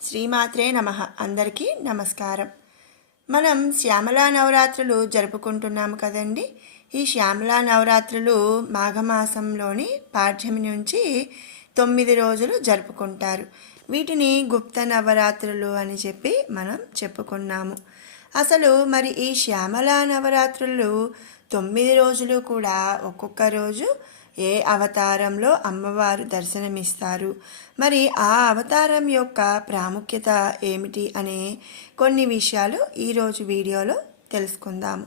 శ్రీమాత్రే నమః. అందరికీ నమస్కారం. మనం శ్యామలా నవరాత్రులు జరుపుకుంటున్నాము కదండి. ఈ శ్యామలా నవరాత్రులు మాఘమాసంలోని పాడ్యమి నుంచి 9 రోజులు జరుపుకుంటారు. వీటిని గుప్త నవరాత్రులు అని చెప్పి మనం చెప్పుకున్నాము. అసలు మరి ఈ శ్యామలా నవరాత్రులు 9 రోజులు కూడా ఒక్కొక్క రోజు ఏ అవతారంలో అమ్మవారు దర్శనమిస్తారు, మరి ఆ అవతారం యొక్క ప్రాముఖ్యత ఏమిటి అనే కొన్ని విషయాలు ఈరోజు వీడియోలో తెలుసుకుందాము.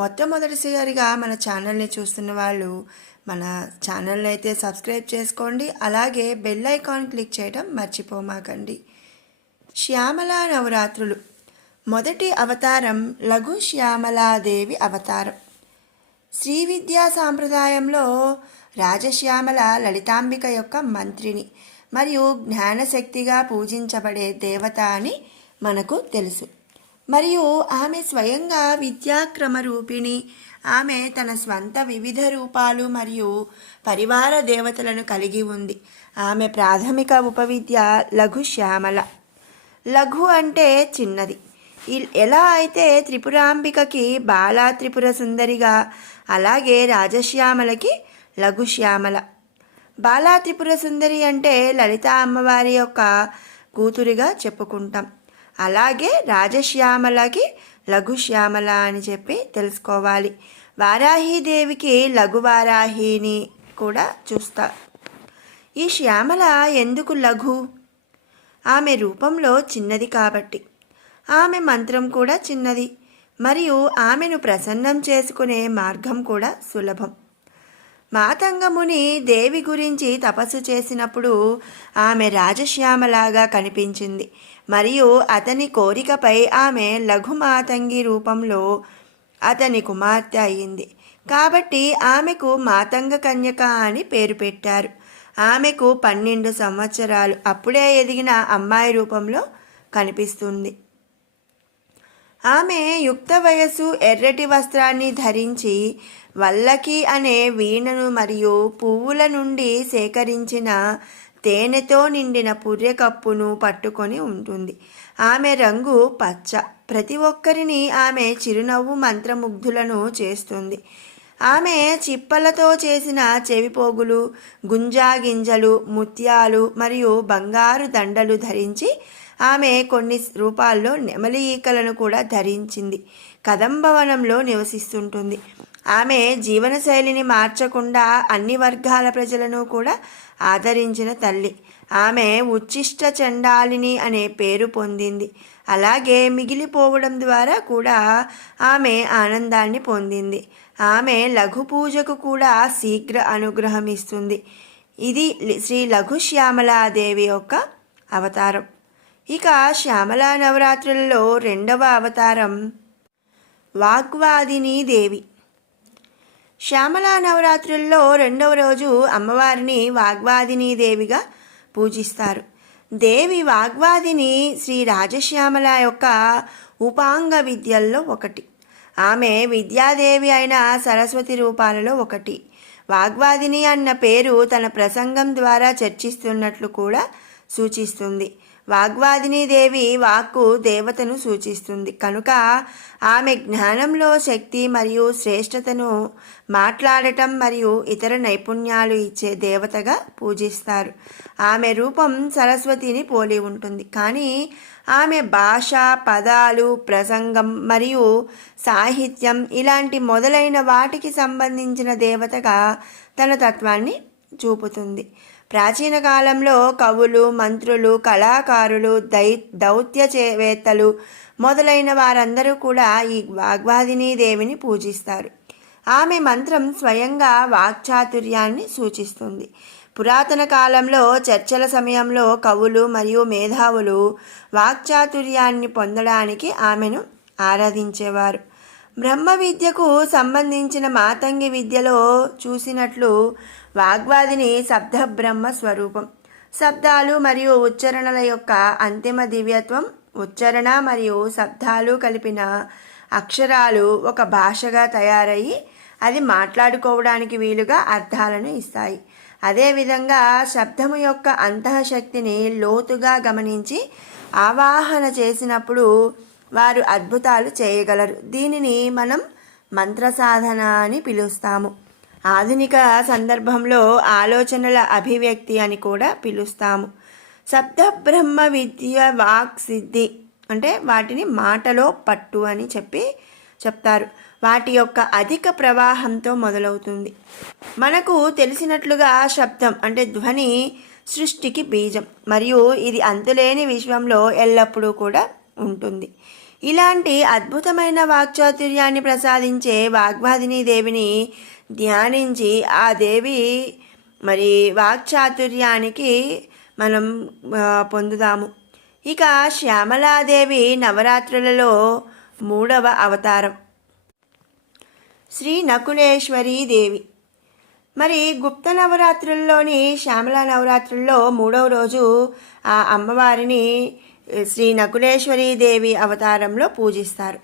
మొట్టమొదటిసారిగా మన ఛానల్ని చూస్తున్న వాళ్ళు మన ఛానల్ని అయితే సబ్స్క్రైబ్ చేసుకోండి, అలాగే బెల్ ఐకాన్ క్లిక్ చేయడం మర్చిపోమాకండి. శ్యామలా నవరాత్రులు మొదటి అవతారం లఘు శ్యామలాదేవి అవతారం. శ్రీ విద్యా సాంప్రదాయంలో రాజశ్యామల లలితాంబిక యొక్క మంత్రిని మరియు జ్ఞానశక్తిగా పూజించబడే దేవత అని మనకు తెలుసు. మరియు ఆమె స్వయంగా విద్యాక్రమ రూపిణి. ఆమె తన స్వంత వివిధ రూపాలు మరియు పరివార దేవతలను కలిగి ఉంది. ఆమె ప్రాథమిక ఉపవిద్య లఘు శ్యామల. లఘు అంటే చిన్నది. ఎలా అయితే త్రిపురాంబికకి బాలా త్రిపుర సుందరిగా, అలాగే రాజశ్యామలకి లఘుశ్యామల. బాలా త్రిపుర సుందరి అంటే లలిత అమ్మవారి యొక్క కూతురిగా చెప్పుకుంటాం. అలాగే రాజశ్యామలకి లఘుశ్యామల అని చెప్పి తెలుసుకోవాలి. వారాహీదేవికి లఘువారాహిని కూడా చూస్తారు. ఈ శ్యామల ఎందుకు లఘు? ఆమె రూపంలో చిన్నది కాబట్టి. ఆమె మంత్రం కూడా చిన్నది, మరియు ఆమెను ప్రసన్నం చేసుకునే మార్గం కూడా సులభం. మాతంగముని దేవి గురించి తపస్సు చేసినప్పుడు ఆమె రాజశ్యామలాగా కనిపించింది, మరియు అతని కోరికపై ఆమె లఘుమాతంగి రూపంలో అతని కుమార్తె అయింది. కాబట్టి ఆమెకు మాతంగ కన్యక అని పేరు పెట్టారు. ఆమెకు 12 సంవత్సరాలు. అప్పుడే ఎదిగిన అమ్మాయి రూపంలో కనిపిస్తుంది. ఆమె యుక్త వయస్సు, ఎర్రటి వస్త్రాన్ని ధరించి వల్లకి అనే వీణను మరియు పువ్వుల నుండి సేకరించిన తేనెతో నిండిన పుర్రెకప్పును పట్టుకొని ఉంటుంది. ఆమె రంగు పచ్చ. ప్రతి ఒక్కరిని ఆమె చిరునవ్వు మంత్రముగ్ధులను చేస్తుంది. ఆమె చిప్పలతో చేసిన చెవిపోగులు, గుంజా గింజలు, ముత్యాలు మరియు బంగారు దండలు ధరించి ఆమె కొన్ని రూపాల్లో నెమలి ఈకలను కూడా ధరించింది. కదంబవనంలో నివసిస్తుంటుంది. ఆమె జీవనశైలిని మార్చకుండా అన్ని వర్గాల ప్రజలను కూడా ఆదరించిన తల్లి. ఆమె ఉచ్చిష్ట చండాలిని అనే పేరు పొందింది. అలాగే మిగిలిపోవడం ద్వారా కూడా ఆమె ఆనందాన్ని పొందింది. ఆమె లఘు పూజకు కూడా శీఘ్ర అనుగ్రహం ఇస్తుంది. ఇది శ్రీ లఘు శ్యామలాదేవి యొక్క అవతారం. ఇక శ్యామలా నవరాత్రులలో రెండవ అవతారం వాగ్వాదిని దేవి. శ్యామలా నవరాత్రుల్లో రెండవ రోజు అమ్మవారిని వాగ్వాదిని దేవిగా పూజిస్తారు. దేవి వాగ్వాదిని శ్రీ రాజశ్యామల యొక్క ఉపాంగ విద్యల్లో ఒకటి. ఆమె విద్యాదేవి అయిన సరస్వతి రూపాలలో ఒకటి. వాగ్వాదిని అన్న పేరు తన ప్రసంగం ద్వారా చర్చిస్తున్నట్లు కూడా సూచిస్తుంది. వాగ్వాదిని దేవి వాక్కు దేవతను సూచిస్తుంది కనుక ఆమె జ్ఞానంలో శక్తి మరియు శ్రేష్టతను, మాట్లాడటం మరియు ఇతర నైపుణ్యాలు ఇచ్చే దేవతగా పూజిస్తారు. ఆమె రూపం సరస్వతిని పోలి ఉంటుంది, కానీ ఆమె భాష, పదాలు, ప్రసంగం మరియు సాహిత్యం ఇలాంటి మొదలైన వాటికి సంబంధించిన దేవతగా తన తత్వాన్ని చూపుతుంది. ప్రాచీన కాలంలో కవులు, మంత్రులు, కళాకారులు, దౌత్యవేత్తలు మొదలైన వారందరూ కూడా ఈ వాగ్వాదిని దేవిని పూజిస్తారు. ఆమె మంత్రం స్వయంగా వాక్చాతుర్యాన్ని సూచిస్తుంది. పురాతన కాలంలో చర్చల సమయంలో కవులు మరియు మేధావులు వాక్చాతుర్యాన్ని పొందడానికి ఆమెను ఆరాధించేవారు. బ్రహ్మ విద్యకు సంబంధించిన మాతంగి విద్యలో చూసినట్లు వాగ్వాదిని శబ్ద బ్రహ్మ స్వరూపం. శబ్దాలు మరియు ఉచ్చారణల యొక్క అంతిమ దివ్యత్వం, ఉచ్చారణ మరియు శబ్దాలు కలిపిన అక్షరాలు ఒక భాషగా తయారయ్యి అది మాట్లాడుకోవడానికి వీలుగా అర్థాలను ఇస్తాయి. అదేవిధంగా శబ్దము యొక్క అంతఃశక్తిని లోతుగా గమనించి ఆవాహన చేసినప్పుడు వారు అద్భుతాలు చేయగలరు. దీనిని మనం మంత్ర సాధన అని పిలుస్తాము. ఆధునిక సందర్భంలో ఆలోచనల అభివ్యక్తి అని కూడా పిలుస్తాము. శబ్ద బ్రహ్మ విద్య వాక్ సిద్ధి అంటే వాటిని మాటలో పట్టు అని చెప్తారు. వాటి యొక్క అధిక ప్రవాహంతో మొదలవుతుంది. మనకు తెలిసినట్లుగా శబ్దం అంటే ధ్వని సృష్టికి బీజం మరియు ఇది అంతులేని విశ్వంలో ఎల్లప్పుడూ కూడా ఉంటుంది. ఇలాంటి అద్భుతమైన వాక్చాతుర్యాన్ని ప్రసాదించే వాగ్వాదిని దేవిని ధ్యానించి ఆ దేవి వాక్చాతుర్యానికి మనం పొందుదాము. ఇక శ్యామలాదేవి నవరాత్రులలో 3వ అవతారం శ్రీ నకులేశ్వరీ దేవి. గుప్త నవరాత్రుల్లోని శ్యామలా నవరాత్రుల్లో 3వ రోజు ఆ అమ్మవారిని శ్రీ నకులేశ్వరీ దేవి అవతారంలో పూజిస్తారు.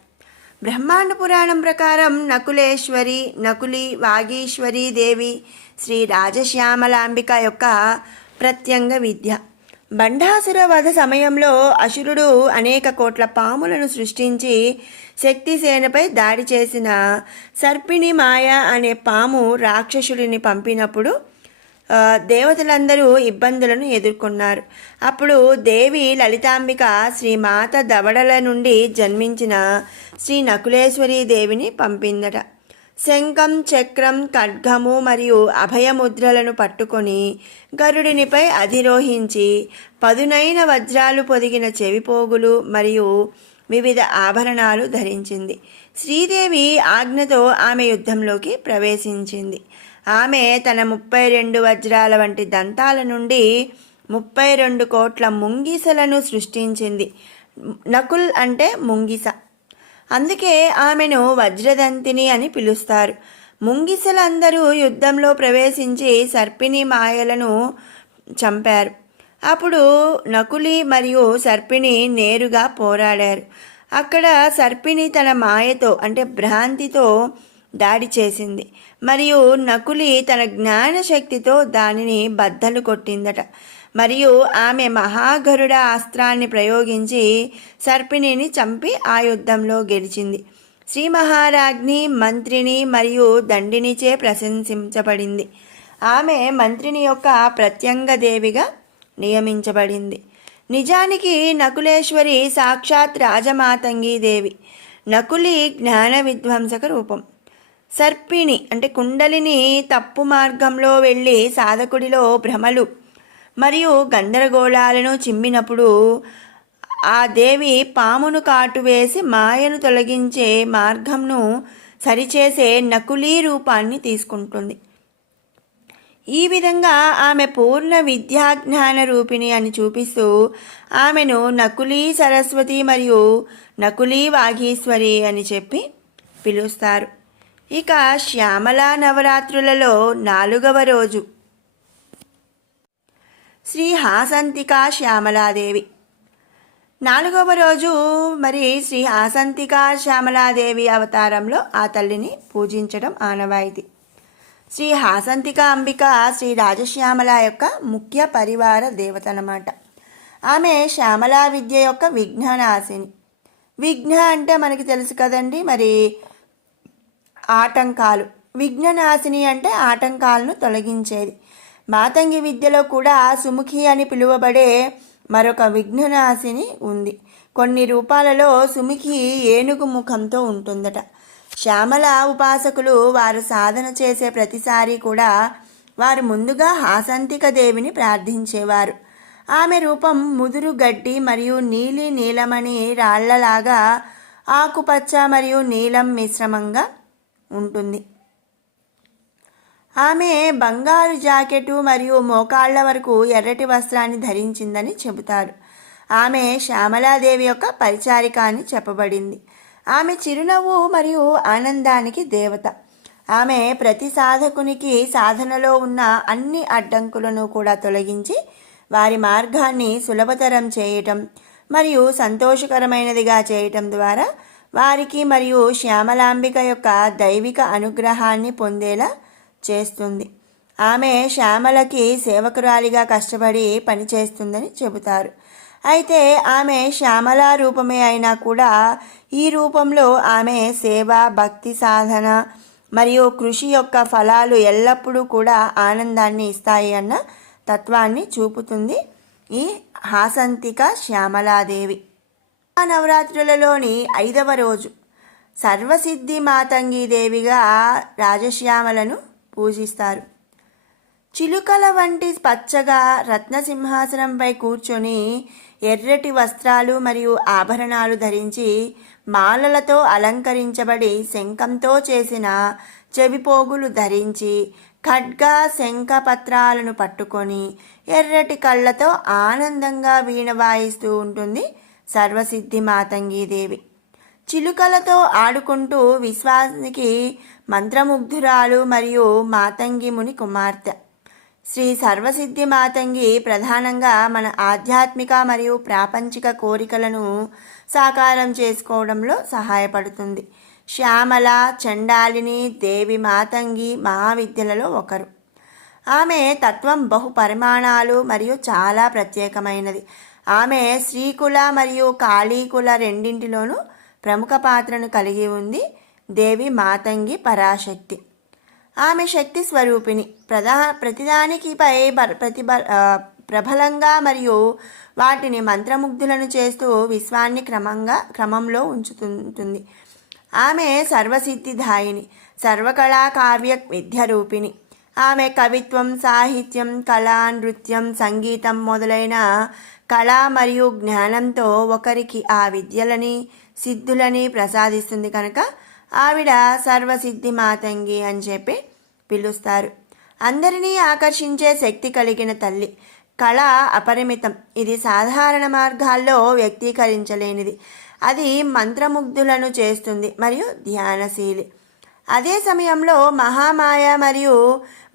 బ్రహ్మాండ పురాణం ప్రకారం నకులేశ్వరి, నకులి, వాగీశ్వరీ దేవి శ్రీ రాజశ్యామలాంబిక యొక్క ప్రత్యంగ విద్య. బండాసుర వధ సమయంలో అసురుడు అనేక కోట్ల పాములను సృష్టించి శక్తిసేనపై దాడి చేసిన సర్పిణి మాయ అనే పాము రాక్షసుడిని పంపినప్పుడు దేవతలందరూ ఇబ్బందులను ఎదుర్కొన్నారు. అప్పుడు దేవి లలితాంబిక శ్రీమాత దవడల నుండి జన్మించిన శ్రీ నకులేశ్వరీ దేవిని పంపిందట. శంఖం, చక్రం, ఖడ్గము మరియు అభయముద్రలను పట్టుకొని గరుడినిపై అధిరోహించి పదునైన వజ్రాలు పొదిగిన చెవిపోగులు మరియు వివిధ ఆభరణాలు ధరించింది. శ్రీదేవి ఆజ్ఞతో ఆమె యుద్ధంలోకి ప్రవేశించింది. ఆమె తన 32 వజ్రాల వంటి దంతాల నుండి 32 కోట్ల ముంగిసలను సృష్టించింది. నకుల్ అంటే ముంగిస, అందుకే ఆమెను వజ్రదంతిని అని పిలుస్తారు. ముంగిసలందరూ యుద్ధంలో ప్రవేశించి సర్పిణి మాయలను చంపారు. అప్పుడు నకులి మరియు సర్పిణి నేరుగా పోరాడారు. అక్కడ సర్పిణి తన మాయతో అంటే భ్రాంతితో దాడి చేసింది మరియు నకులి తన జ్ఞానశక్తితో దానిని బద్దలు కొట్టిందట. మరియు ఆమె మహాగరుడ అస్త్రాన్ని ప్రయోగించి సర్పిణిని చంపి ఆ యుద్ధంలో గెలిచింది. శ్రీ మహారాజ్ని మంత్రిని మరియు దండినిచే ప్రశంసించబడింది. ఆమె మంత్రిని యొక్క ప్రత్యంగ దేవిగా నియమించబడింది. నిజానికి నకులేశ్వరి సాక్షాత్ రాజమాతంగి దేవి. నకులి జ్ఞాన విధ్వంసక రూపం. సర్పిణి అంటే కుండలిని తప్పు మార్గంలో వెళ్ళి సాధకుడిలో భ్రమలు మరియు గందరగోళాలను చిమ్మినప్పుడు ఆ దేవి పామును కాటువేసి మాయను తొలగించే మార్గంను సరిచేసే నకులీ రూపాన్ని తీసుకుంటుంది. ఈ విధంగా ఆమె పూర్ణ విద్యాజ్ఞాన రూపిణి అని చూపిస్తూ ఆమెను నకులీ సరస్వతి మరియు నకులీ వాగీశ్వరి అని చెప్పి పిలుస్తారు. ఇక శ్యామలా నవరాత్రులలో 4వ రోజు శ్రీ హాసంతికా శ్యామలాదేవి. 4వ రోజు శ్రీ హాసంతికా శ్యామలాదేవి అవతారంలో ఆ తల్లిని పూజించడం ఆనవాయితీ. శ్రీ హాసంతిక అంబిక శ్రీ రాజశ్యామల యొక్క ముఖ్య పరివార దేవత అన్నమాట. ఆమె శ్యామలా విద్య యొక్క విఘ్ననాశిని. విఘ్న అంటే మనకి తెలుసు కదండి, ఆటంకాలు. విఘ్ననాశిని అంటే ఆటంకాలను తొలగించేది. మాతంగి విద్యలో కూడా సుముఖి అని పిలువబడే మరొక విఘ్ననాశిని ఉంది. కొన్ని రూపాలలో సుముఖి ఏనుగు ముఖంతో ఉంటుందట. శ్యామల ఉపాసకులు వారు సాధన చేసే ప్రతిసారి కూడా వారు ముందుగా హాసంతిక దేవిని ప్రార్థించేవారు. ఆమె రూపం ముదురు గడ్డి మరియు నీలమణి రాళ్లలాగా ఆకుపచ్చ మరియు నీలం మిశ్రమంగా ఉంటుంది. ఆమె బంగారు జాకెటు మరియు మోకాళ్ల వరకు ఎర్రటి వస్త్రాన్ని ధరించిందని చెబుతారు. ఆమె శ్యామలాదేవి యొక్క పరిచారిక అని చెప్పబడింది. ఆమె చిరునవ్వు మరియు ఆనందానికి దేవత. ఆమె ప్రతి సాధకునికి సాధనలో ఉన్న అన్ని అడ్డంకులను కూడా తొలగించి వారి మార్గాన్ని సులభతరం చేయటం మరియు సంతోషకరమైనదిగా చేయటం ద్వారా వారికి మరియు శ్యామలాంబిక యొక్క దైవిక అనుగ్రహాన్ని పొందేలా చేస్తుంది. ఆమె శ్యామలకి సేవకురాలిగా కష్టపడి పనిచేస్తుందని చెబుతారు. అయితే ఆమె శ్యామల రూపమే అయినా కూడా ఈ రూపంలో ఆమె సేవ, భక్తి సాధన మరియు కృషి యొక్క ఫలాలు ఎల్లప్పుడూ కూడా ఆనందాన్ని ఇస్తాయి అన్న తత్వాన్ని చూపుతుంది ఈ హాసంతిక శ్యామలాదేవి. నవరాత్రులలోని 5వ రోజు సర్వసిద్ధి మాతంగీదేవిగా రాజశ్యామలను పూజిస్తారు. చిలుకల వంటి పచ్చగా రత్నసింహాసనంపై కూర్చొని ఎర్రటి వస్త్రాలు మరియు ఆభరణాలు ధరించి మాలలతో అలంకరించబడి శంఖంతో చేసిన చెవిపోగులు ధరించి ఖడ్గ శంఖ పత్రాలను పట్టుకొని ఎర్రటి కళ్ళతో ఆనందంగా వీణ వాయిస్తూ ఉంటుంది సర్వసిద్ధి మాతంగీదేవి. చిలుకలతో ఆడుకుంటూ విశ్వానికి మంత్రముగ్ధురాలు మరియు మాతంగి ముని కుమార్తె. శ్రీ సర్వసిద్ధి మాతంగి ప్రధానంగా మన ఆధ్యాత్మిక మరియు ప్రాపంచిక కోరికలను సాకారం చేసుకోవడంలో సహాయపడుతుంది. శ్యామల, చండాలిని, దేవి మాతంగి మహావిద్యలలో ఒకరు. ఆమె తత్వం బహు పరిమాణాలు మరియు చాలా ప్రత్యేకమైనది. ఆమె శ్రీకుల మరియు కాళీకుల రెండింటిలోనూ ప్రముఖ పాత్రను కలిగి ఉంది. దేవి మాతంగి పరాశక్తి. ఆమె శక్తి స్వరూపిణి. ప్రతిదానికి ప్రబలంగా మరియు వాటిని మంత్రముగ్ధులను చేస్తూ విశ్వాన్ని క్రమంలో ఉంచుతుంది. ఆమె సర్వసిద్ధిదాయిని, సర్వకళా కావ్య విద్య రూపిణి. ఆమె కవిత్వం, సాహిత్యం, కళ, నృత్యం, సంగీతం మొదలైన కళ మరియు జ్ఞానంతో ఒకరికి ఆ విద్యలని సిద్ధులని ప్రసాదిస్తుంది కనుక ఆవిడ సర్వసిద్ధి మాతంగి అని చెప్పి పిలుస్తారు. అందరినీ ఆకర్షించే శక్తి కలిగిన తల్లి. కళ అపరిమితం. ఇది సాధారణ మార్గాల్లో వ్యక్తీకరించలేనిది. అది మంత్రముగ్ధులను చేస్తుంది మరియు ధ్యానశీలి. అదే సమయంలో మహామాయ మరియు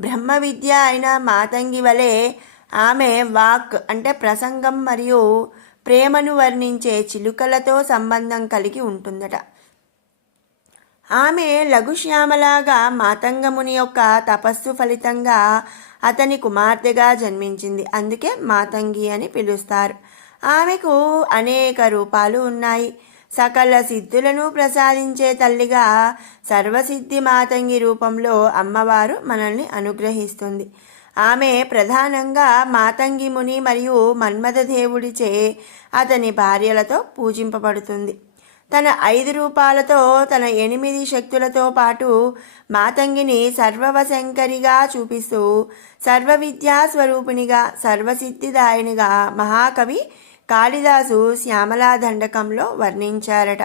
బ్రహ్మ విద్య అయిన మాతంగి వలె ఆమె వాక్ అంటే ప్రసంగం మరియు ప్రేమను వర్ణించే చిలుకలతో సంబంధం కలిగి ఉంటుందట. ఆమె లఘుశ్యామలాగా మాతంగముని యొక్క తపస్సు ఫలితంగా అతని కుమార్తెగా జన్మించింది. అందుకే మాతంగి అని పిలుస్తారు. ఆమెకు అనేక రూపాలు ఉన్నాయి. సకల సిద్ధులను ప్రసాదించే తల్లిగా సర్వసిద్ధి మాతంగి రూపంలో అమ్మవారు మనల్ని అనుగ్రహిస్తుంది. ఆమె ప్రధానంగా మాతంగి ముని మరియు మన్మథదేవుడిచే అతని భార్యలతో పూజింపబడుతుంది. తన 5 రూపాలతో, తన 8 శక్తులతో పాటు మాతంగిని సర్వవశంకరిగా చూపిస్తూ సర్వవిద్యా స్వరూపిణిగా, సర్వసిద్ధిదాయినిగా మహాకవి కాళిదాసు శ్యామలా దండకంలో వర్ణించారట.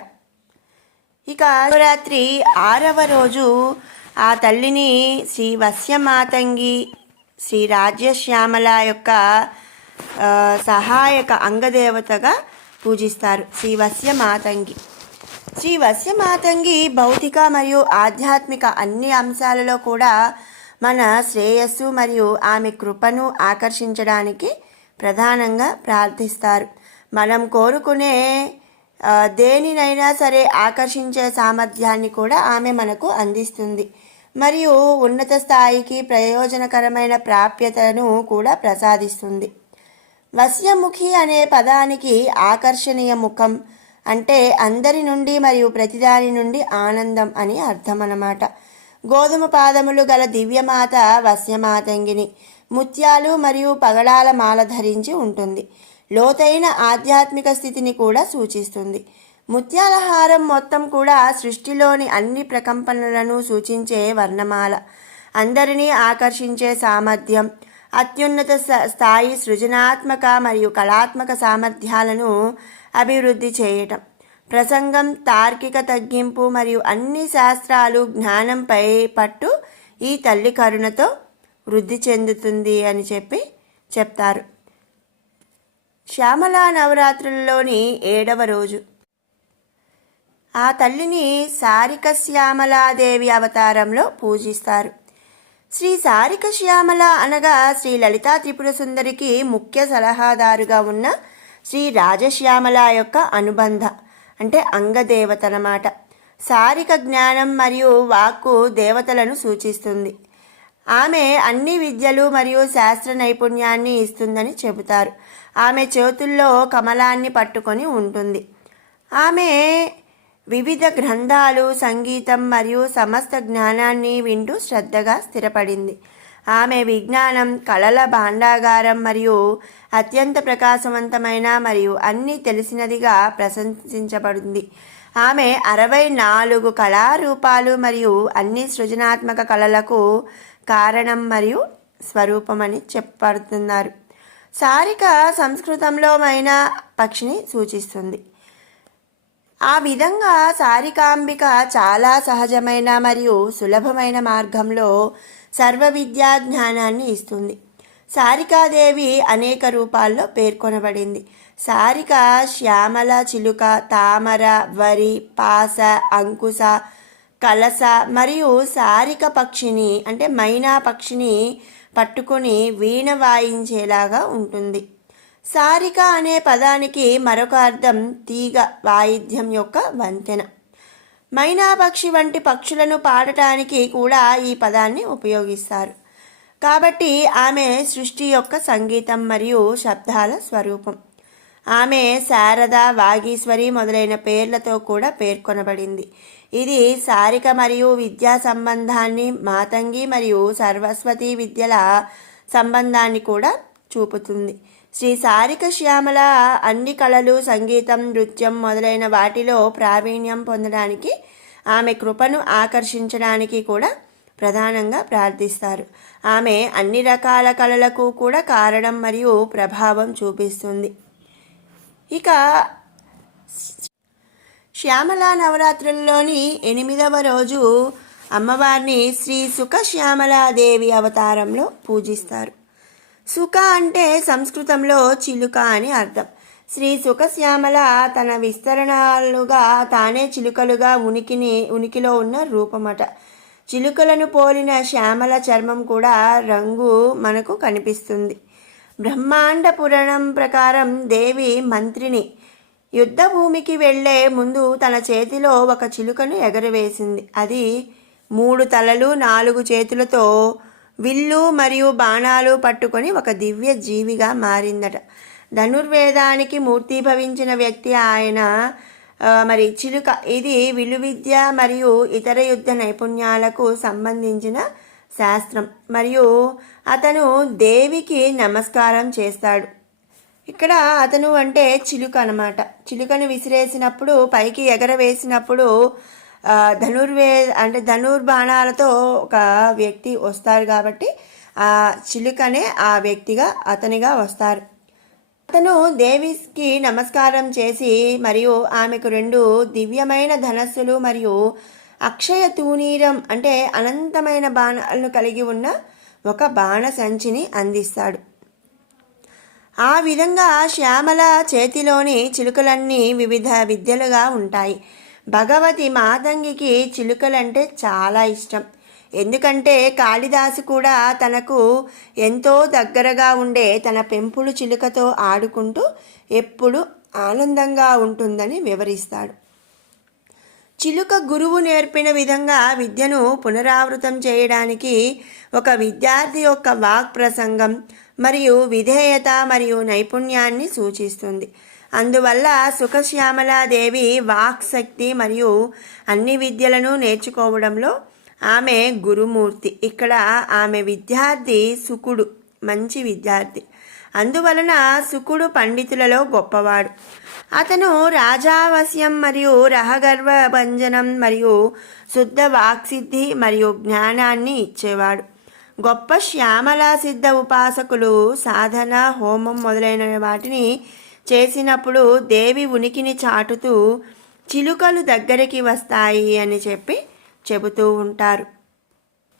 ఇక శివరాత్రి 6వ రోజు ఆ తల్లిని శ్రీ వశ్యమాతంగి, శ్రీ రాజ్యశ్యామల యొక్క సహాయక అంగదేవతగా పూజిస్తారు. శ్రీ వశ్యమాతంగి. శ్రీ వశ్యమాతంగి భౌతిక మరియు ఆధ్యాత్మిక అన్ని అంశాలలో కూడా మన శ్రేయస్సు మరియు ఆమె కృపను ఆకర్షించడానికి ప్రధానంగా ప్రార్థిస్తారు. మనం కోరుకునే దేనినైనా సరే ఆకర్షించే సామర్థ్యాన్ని కూడా ఆమె మనకు అందిస్తుంది మరియు ఉన్నత స్థాయికి ప్రయోజనకరమైన ప్రాప్యతను కూడా ప్రసాదిస్తుంది. వశ్యముఖి అనే పదానికి ఆకర్షణీయ ముఖం అంటే అందరి నుండి మరియు ప్రతిదాని నుండి ఆనందం అని అర్థం అన్నమాట. గోధుమ పాదములు గల దివ్యమాత వశ్యమాతంగిని. ముత్యాలు మరియు పగడాల మాల ధరించి ఉంటుంది. లోతైన ఆధ్యాత్మిక స్థితిని కూడా సూచిస్తుంది. ముత్యాల హారం మొత్తం కూడా సృష్టిలోని అన్ని ప్రకంపనలను సూచించే వర్ణమాల. అందరినీ ఆకర్షించే సామర్థ్యం, అత్యున్నత స్థాయి సృజనాత్మక మరియు కళాత్మక సామర్థ్యాలను అభివృద్ధి చేయటం, ప్రసంగం, తార్కిక తగ్గింపు మరియు అన్ని శాస్త్రాలు, జ్ఞానంపై పట్టు ఈ తల్లి కరుణతో వృద్ధి చెందుతుంది అని చెప్తారు. శ్యామలా నవరాత్రులలోని 7వ రోజు ఆ తల్లిని సారిక శ్యామలాదేవి అవతారంలో పూజిస్తారు. శ్రీ సారిక శ్యామల అనగా శ్రీ లలితా త్రిపుర సుందరికి ముఖ్య సలహాదారుగా ఉన్న శ్రీ రాజశ్యామల యొక్క అనుబంధ అంటే అంగదేవత అన్నమాట. సారిక జ్ఞానం మరియు వాక్కు దేవతలను సూచిస్తుంది. ఆమె అన్ని విద్యలు మరియు శాస్త్ర నైపుణ్యాన్ని ఇస్తుందని చెబుతారు. ఆమె చేతుల్లో కమలాన్ని పట్టుకొని ఉంటుంది. ఆమె వివిధ గ్రంథాలు, సంగీతం మరియు సమస్త జ్ఞానాన్ని వింటూ శ్రద్ధగా స్థిరపడింది. ఆమె విజ్ఞానం, కళల భాండాగారం మరియు అత్యంత ప్రకాశవంతమైన మరియు అన్నీ తెలిసినదిగా ప్రశంసించబడింది. ఆమె 64 కళారూపాలు మరియు అన్ని సృజనాత్మక కళలకు కారణం మరియు స్వరూపమని చెప్పబడుతున్నారు. సారిక సంస్కృతంలో మైనా పక్షిని సూచిస్తుంది. ఆ విధంగా సారికాంబిక చాలా సహజమైన మరియు సులభమైన మార్గంలో సర్వ విద్యా జ్ఞానాన్ని ఇస్తుంది. సారికాదేవి అనేక రూపాల్లో పేర్కొనబడింది. సారిక శ్యామల చిలుక, తామర, వరి, పాస, అంకుశ, కలస మరియు సారిక పక్షిని అంటే మైనా పక్షిని పట్టుకుని వీణ వాయించేలాగా ఉంటుంది. సారిక అనే పదానికి మరొక అర్థం తీగ వాయిద్యం యొక్క వంతెన. మైనా పక్షి వంటి పక్షులను పాడటానికి కూడా ఈ పదాన్ని ఉపయోగిస్తారు. కాబట్టి ఆమె సృష్టి యొక్క సంగీతం మరియు శబ్దాల స్వరూపం. ఆమె శారద, వాగీశ్వరి మొదలైన పేర్లతో కూడా పేర్కొనబడింది. ఇది సారిక మరియు విద్యా సంబంధాన్ని, మాతంగి మరియు సరస్వతి విద్యల సంబంధాన్ని కూడా చూపుతుంది. శ్రీ సారిక శ్యామల అన్ని కళలు, సంగీతం, నృత్యం మొదలైన వాటిలో ప్రావీణ్యం పొందడానికి, ఆమె కృపను ఆకర్షించడానికి కూడా ప్రధానంగా ప్రార్థిస్తారు. ఆమె అన్ని రకాల కళలకు కూడా కారణం మరియు ప్రభావం చూపిస్తుంది. ఇక శ్యామల నవరాత్రుల్లోని 8వ రోజు అమ్మవారిని శ్రీ సుఖ శ్యామలాదేవి అవతారంలో పూజిస్తారు. సుఖ అంటే సంస్కృతంలో చిలుక అని అర్థం. శ్రీ సుఖ శ్యామల తన విస్తరణలుగా తానే చిలుకలుగా ఉనికిలో ఉన్న రూపమట. చిలుకలను పోలిన శ్యామల చర్మం కూడా రంగు మనకు కనిపిస్తుంది. బ్రహ్మాండ పురాణం ప్రకారం దేవి మంత్రిని యుద్ధ భూమికి వెళ్లే ముందు తన చేతిలో ఒక చిలుకను ఎగరవేసింది. అది 3 తలలు, 4 చేతులతో విల్లు మరియు బాణాలు పట్టుకొని ఒక దివ్య జీవిగా మారిందట. ధనుర్వేదానికి మూర్తిభవించిన వ్యక్తి ఆయన. మరి చిలుక ఇది విలు విద్య మరియు ఇతర యుద్ధ నైపుణ్యాలకు సంబంధించిన శాస్త్రం. మరియు అతను దేవికి నమస్కారం చేస్తాడు. ఇక్కడ అతను అంటే చిలుక అన్నమాట. చిలుకను విసిరేసినప్పుడు, పైకి ఎగరవేసినప్పుడు ధనుర్బాణాలతో ఒక వ్యక్తి వస్తారు. కాబట్టి ఆ చిలుకనే ఆ వ్యక్తిగా అతనిగా వస్తారు. అతను దేవికి నమస్కారం చేసి మరియు ఆమెకు 2 దివ్యమైన ధనస్సులు మరియు అక్షయ తూనీరం అంటే అనంతమైన బాణాలను కలిగి ఉన్న ఒక బాణ సంచిని అందిస్తాడు. ఆ విధంగా శ్యామల చేతిలోని చిలుకలన్నీ వివిధ విద్యలుగా ఉంటాయి. భగవతి మాతంగికి చిలుకలంటే చాలా ఇష్టం. ఎందుకంటే కాళిదాసు కూడా తనకు ఎంతో దగ్గరగా ఉండే తన పెంపుడు చిలుకతో ఆడుకుంటూ ఎప్పుడు ఆనందంగా ఉంటుందని వివరిస్తాడు. చిలుక గురువు నేర్పిన విధంగా విద్యను పునరావృతం చేయడానికి ఒక విద్యార్థి యొక్క వాక్ ప్రసంగం మరియు విధేయత మరియు నైపుణ్యాన్ని సూచిస్తుంది. అందువల్ల సుఖశ్యామలాదేవి వాక్శక్తి మరియు అన్ని విద్యలను నేర్చుకోవడంలో ఆమె గురుమూర్తి. ఇక్కడ ఆమె విద్యార్థి సుకుడు మంచి విద్యార్థి. అందువలన సుకుడు పండితులలో గొప్పవాడు. అతను రాజావశ్యం మరియు రహగర్వ భంజనం మరియు శుద్ధ వాక్సిద్ధి మరియు జ్ఞానాన్ని ఇచ్చేవాడు. గొప్ప శ్యామలా సిద్ధ ఉపాసకులు సాధన, హోమం మొదలైన వాటిని చేసినప్పుడు దేవి ఉనికిని చాటుతూ చిలుకలు దగ్గరికి వస్తాయి అని చెబుతూ ఉంటారు.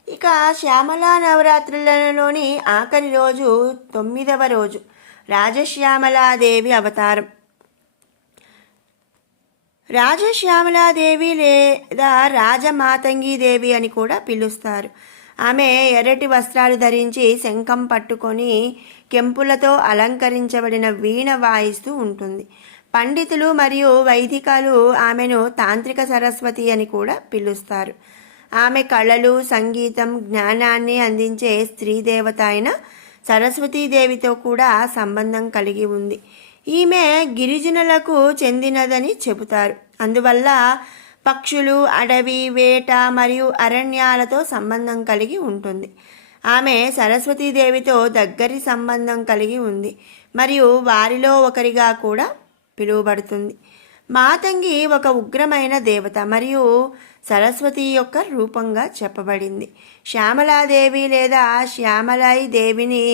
ఇక శ్యామలా నవరాత్రులలోని ఆఖరి రోజు 9వ రోజు రాజశ్యామలాదేవి అవతారం. రాజశ్యామలాదేవి లేదా రాజమాతంగీదేవి అని కూడా పిలుస్తారు. ఆమె ఎర్రటి వస్త్రాలు ధరించి శంఖం పట్టుకొని కెంపులతో అలంకరించబడిన వీణ వాయిస్తూ ఉంటుంది. పండితులు మరియు వైదికాలు ఆమెను తాంత్రిక సరస్వతి అని కూడా పిలుస్తారు. ఆమె కళలు, సంగీతం, జ్ఞానాన్ని అందించే స్త్రీ దేవత అయిన సరస్వతీదేవితో కూడా సంబంధం కలిగి ఉంది. ఈమె గిరిజనులకు చెందినదని చెబుతారు. అందువల్ల పక్షులు, అడవి, వేట మరియు అరణ్యాలతో సంబంధం కలిగి ఉంటుంది. ఆమె సరస్వతీదేవితో దగ్గరి సంబంధం కలిగి ఉంది మరియు వారిలో ఒకరిగా కూడా పిలువబడుతుంది. మాతంగి ఒక ఉగ్రమైన దేవత మరియు సరస్వతి యొక్క రూపంగా చెప్పబడింది. శ్యామలాదేవి లేదా శ్యామలాయి దేవిని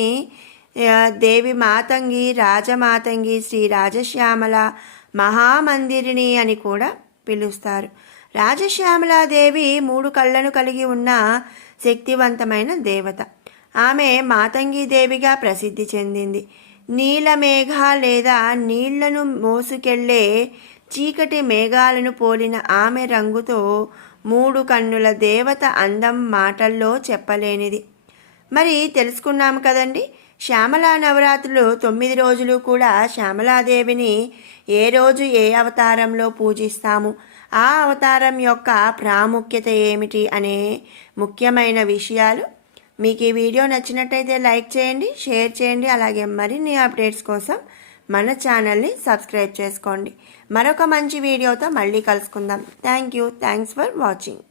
దేవి మాతంగి, రాజమాతంగి, శ్రీ రాజశ్యామల, మహామందిరిని అని కూడా పిలుస్తారు. రాజశ్యామలాదేవి 3 కళ్ళను కలిగి ఉన్న శక్తివంతమైన దేవత. ఆమె మాతంగి దేవిగా ప్రసిద్ధి చెందింది. నీలమేఘ లేదా నీళ్లను మోసుకెళ్లే చీకటి మేఘాలను పోలిన ఆమె రంగుతో 3 కన్నుల దేవత అందం మాటల్లో చెప్పలేనిది. మరి తెలుసుకున్నాము కదండి. శ్యామలా నవరాత్రులు 9 రోజులు కూడా శ్యామలాదేవిని ఏ రోజు ఏ అవతారంలో పూజిస్తాము, ఆ అవతారం యొక్క ప్రాముఖ్యత ఏమిటి అనే ముఖ్యమైన విషయాలు. మీకు ఈ వీడియో నచ్చినట్టయితే లైక్ చేయండి, షేర్ చేయండి. అలాగే మరిన్ని అప్డేట్స్ కోసం మన ఛానల్ని సబ్స్క్రైబ్ చేసుకోండి. మరొక మంచి వీడియోతో మళ్ళీ కలుసుకుందాం. Thanks for watching.